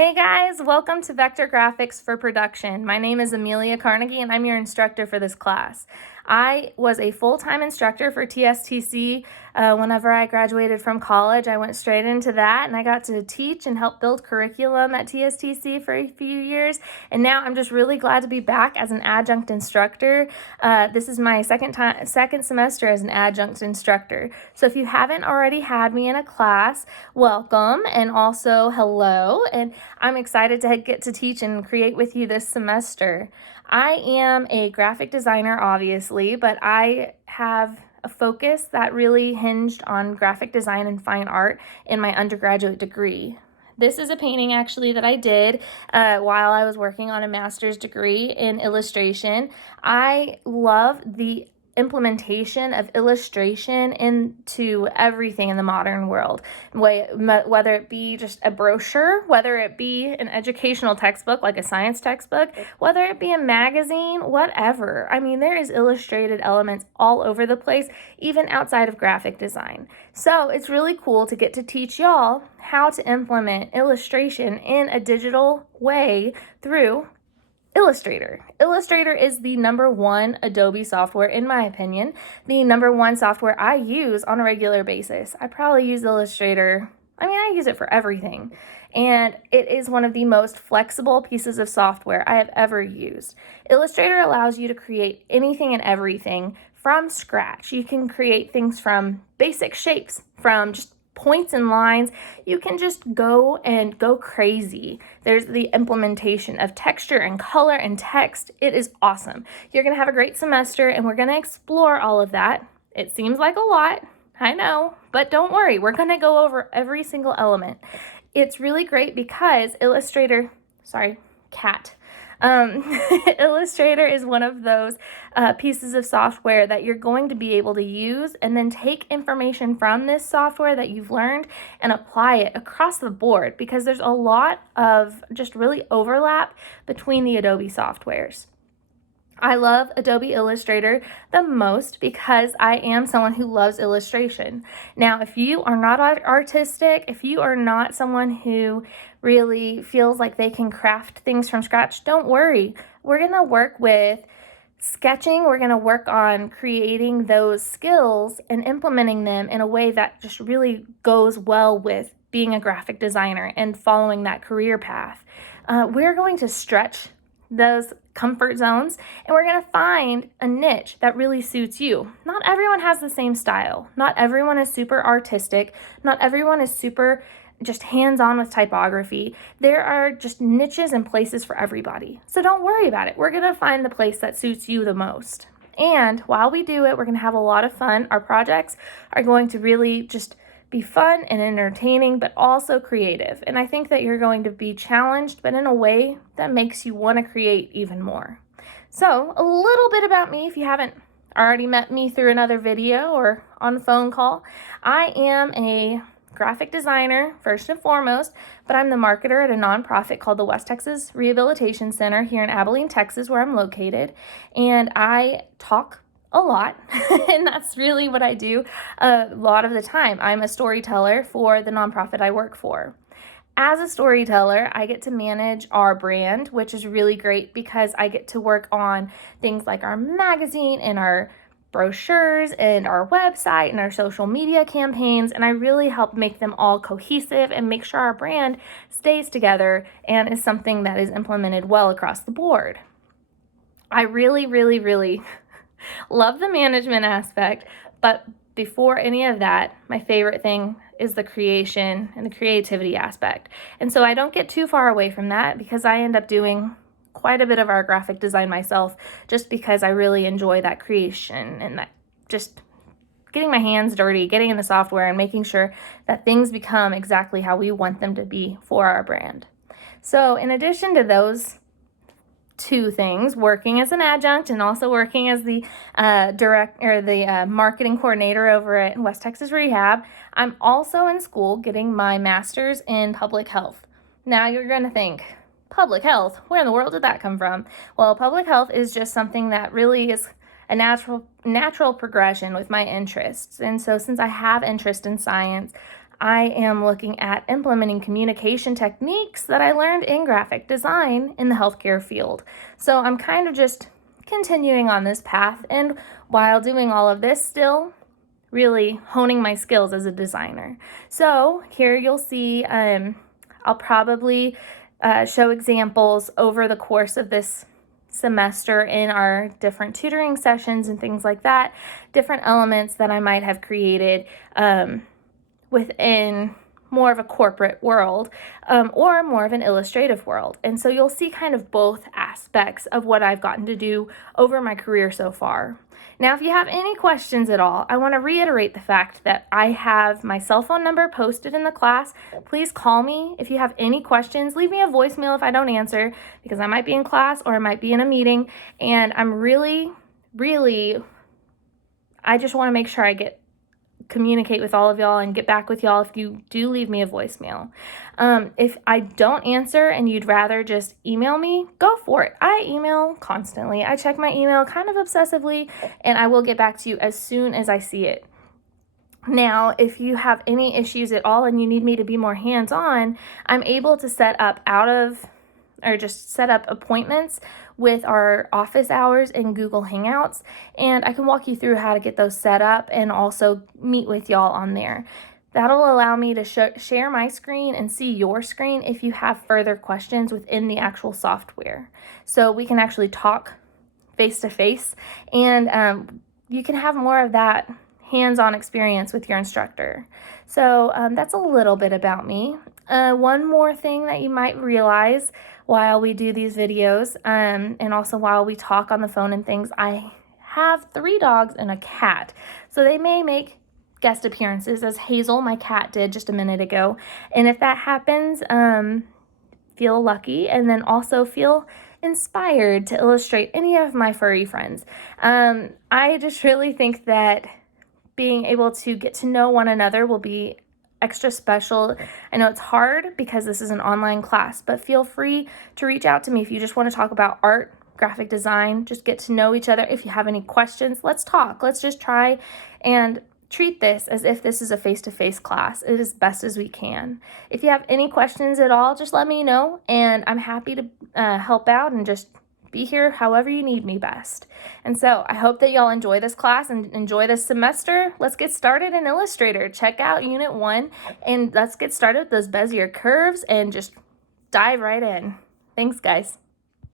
Hey guys, welcome to Vector Graphics for Production. My name is Amelia Carnegie and I'm your instructor for this class. I was a full-time instructor for TSTC whenever I graduated from college. I went straight into that and I got to teach and help build curriculum at TSTC for a few years. And now I'm just really glad to be back as an adjunct instructor. This is my second semester as an adjunct instructor. So if you haven't already had me in a class, welcome and also hello. And I'm excited to get to teach and create with you this semester. I am a graphic designer, obviously, but I have a focus that really hinged on graphic design and fine art in my undergraduate degree. This is a painting actually that I did while I was working on a master's degree in illustration. I love the implementation of illustration into everything in the modern world, whether it be just a brochure, whether it be an educational textbook like a science textbook, whether it be a magazine, whatever. I mean, there is illustrated elements all over the place, even outside of graphic design. So it's really cool to get to teach y'all how to implement illustration in a digital way through Illustrator. Illustrator is the #1 Adobe software, in my opinion, the #1 software I use on a regular basis. I probably use Illustrator. I use it for everything. And it is one of the most flexible pieces of software I have ever used. Illustrator allows you to create anything and everything from scratch. You can create things from basic shapes, from just points and lines. You can just go crazy. There's the implementation of texture and color and text. It is awesome. You're going to have a great semester and we're going to explore all of that. It seems like a lot, I know, but don't worry. We're going to go over every single element. It's really great because Illustrator is one of those pieces of software that you're going to be able to use and then take information from this software that you've learned and apply it across the board, because there's a lot of just really overlap between the Adobe softwares. I love Adobe Illustrator the most because I am someone who loves illustration. Now, if you are not artistic, if you are not someone who really feels like they can craft things from scratch, don't worry. We're going to work with sketching. We're going to work on creating those skills and implementing them in a way that just really goes well with being a graphic designer and following that career path. We're going to stretch those comfort zones and we're going to find a niche that really suits you. Not everyone has the same style. Not everyone is super artistic. Not everyone is super just hands-on with typography. There are just niches and places for everybody. So don't worry about it. We're going to find the place that suits you the most. And while we do it, we're going to have a lot of fun. Our projects are going to really just be fun and entertaining, but also creative. And I think that you're going to be challenged, but in a way that makes you want to create even more. So a little bit about me, if you haven't already met me through another video or on a phone call. I am a graphic designer first and foremost, but I'm the marketer at a nonprofit called the West Texas Rehabilitation Center here in Abilene, Texas, where I'm located. And I talk a lot, and that's really what I do a lot of the time. I'm a storyteller for the nonprofit I work for. As a storyteller, I get to manage our brand, which is really great because I get to work on things like our magazine and our brochures and our website and our social media campaigns, and I really help make them all cohesive and make sure our brand stays together and is something that is implemented well across the board. I really love the management aspect, but before any of that, my favorite thing is the creation and the creativity aspect. And so I don't get too far away from that because I end up doing quite a bit of our graphic design myself, just because I really enjoy that creation and that just getting my hands dirty, getting in the software and making sure that things become exactly how we want them to be for our brand. So in addition to those two things, working as an adjunct and also working as the marketing coordinator over at West Texas Rehab, I'm also in school getting my master's in public health. Now you're going to think, public health, where in the world did that come from? Well, public health is just something that really is a natural progression with my interests. And so since I have interest in science, I am looking at implementing communication techniques that I learned in graphic design in the healthcare field. So I'm kind of just continuing on this path, and while doing all of this, still really honing my skills as a designer. So here you'll see, I'll probably show examples over the course of this semester in our different tutoring sessions and things like that, different elements that I might have created within more of a corporate world or more of an illustrative world. And so you'll see kind of both aspects of what I've gotten to do over my career so far. Now, if you have any questions at all, I want to reiterate the fact that I have my cell phone number posted in the class. Please call me if you have any questions. Leave me a voicemail if I don't answer, because I might be in class or I might be in a meeting, and I'm really, I just want to make sure I communicate with all of y'all and get back with y'all if you do leave me a voicemail. If I don't answer and you'd rather just email me, go for it. I email constantly. I check my email kind of obsessively, and I will get back to you as soon as I see it. Now, if you have any issues at all and you need me to be more hands-on, I'm able to set up appointments with our office hours in Google Hangouts, and I can walk you through how to get those set up and also meet with y'all on there. That'll allow me to share my screen and see your screen if you have further questions within the actual software. So we can actually talk face to face, and you can have more of that hands-on experience with your instructor. So that's a little bit about me. One more thing that you might realize while we do these videos, and also while we talk on the phone and things, I have 3 dogs and a cat. So they may make guest appearances, as Hazel, my cat, did just a minute ago. And if that happens, feel lucky, and then also feel inspired to illustrate any of my furry friends. I just really think that being able to get to know one another will be extra special. I know it's hard because this is an online class, but feel free to reach out to me if you just want to talk about art, graphic design, just get to know each other. If you have any questions, let's talk. Let's just try and treat this as if this is a face-to-face class as best as we can. If you have any questions at all, just let me know, and I'm happy to help out and just be here however you need me best. And so I hope that y'all enjoy this class and enjoy this semester. Let's get started in Illustrator. Check out Unit 1, and let's get started with those Bezier curves and just dive right in. Thanks, guys.